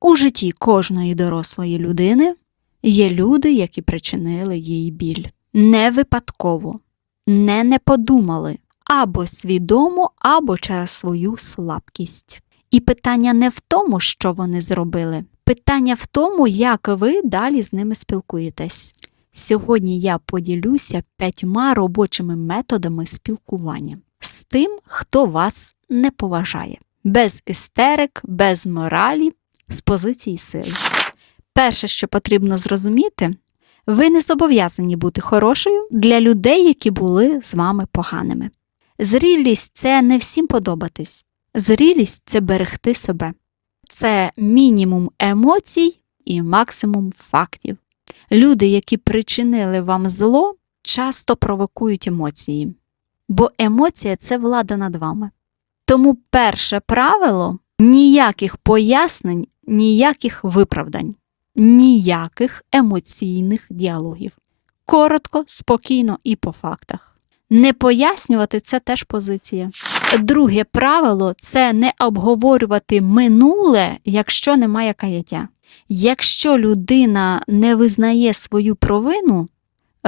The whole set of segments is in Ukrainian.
У житті кожної дорослої людини є люди, які причинили їй біль. Не випадково, не не подумали, або свідомо, або через свою слабкість. І питання не в тому, що вони зробили, питання в тому, як ви далі з ними спілкуєтесь. Сьогодні я поділюся п'ятьма робочими методами спілкування з тим, хто вас не поважає, без істерик, без моралі, з позиції сили. Перше, що потрібно зрозуміти, ви не зобов'язані бути хорошою для людей, які були з вами поганими. Зрілість це не всім подобатись. Зрілість це берегти себе. Це мінімум емоцій і максимум фактів. Люди, які причинили вам зло, часто провокують емоції, бо емоція це влада над вами. Тому перше правило ніяких пояснень, ніяких виправдань, ніяких емоційних діалогів. Коротко, спокійно і по фактах. Не пояснювати це теж позиція. Друге правило це не обговорювати минуле, якщо немає каяття. Якщо людина не визнає свою провину,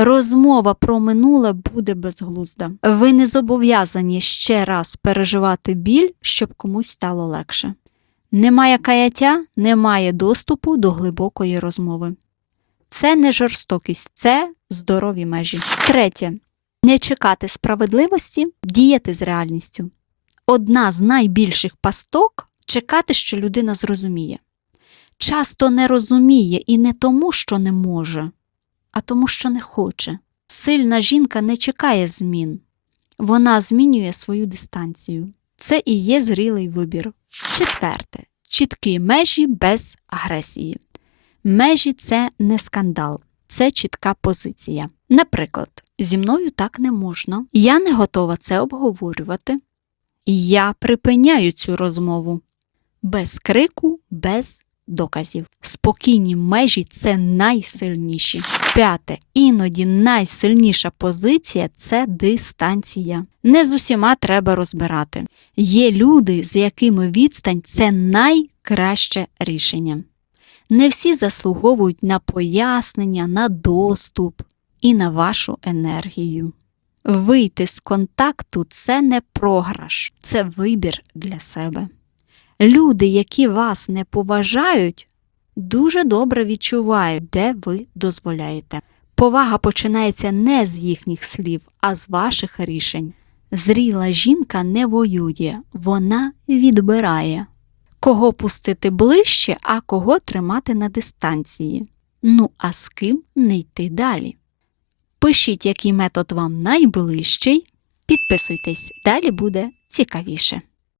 розмова про минуле буде безглузда. Ви не зобов'язані ще раз переживати біль, щоб комусь стало легше. Немає каяття, немає доступу до глибокої розмови. Це не жорстокість, це здорові межі. Третє. Не чекати справедливості, діяти з реальністю. Одна з найбільших пасток чекати, що людина зрозуміє. Часто не розуміє і не тому, що не може, а тому, що не хоче. Сильна жінка не чекає змін, вона змінює свою дистанцію. Це і є зрілий вибір. Четверте. Чіткі межі без агресії. Межі це не скандал, це чітка позиція. Наприклад, зі мною так не можна, я не готова це обговорювати. Я припиняю цю розмову без крику, без доказів. Спокійні межі це найсильніші. П'яте. Іноді найсильніша позиція це дистанція. Не з усіма треба розбирати. Є люди, з якими відстань це найкраще рішення. Не всі заслуговують на пояснення, на доступ і на вашу енергію. Вийти з контакту це не програш, це вибір для себе. Люди, які вас не поважають, дуже добре відчувають, де ви дозволяєте. Повага починається не з їхніх слів, а з ваших рішень. Зріла жінка не воює, вона відбирає. Кого пустити ближче, а кого тримати на дистанції. Ну, а з ким не йти далі. Пишіть, який метод вам найближчий, підписуйтесь, далі буде цікавіше.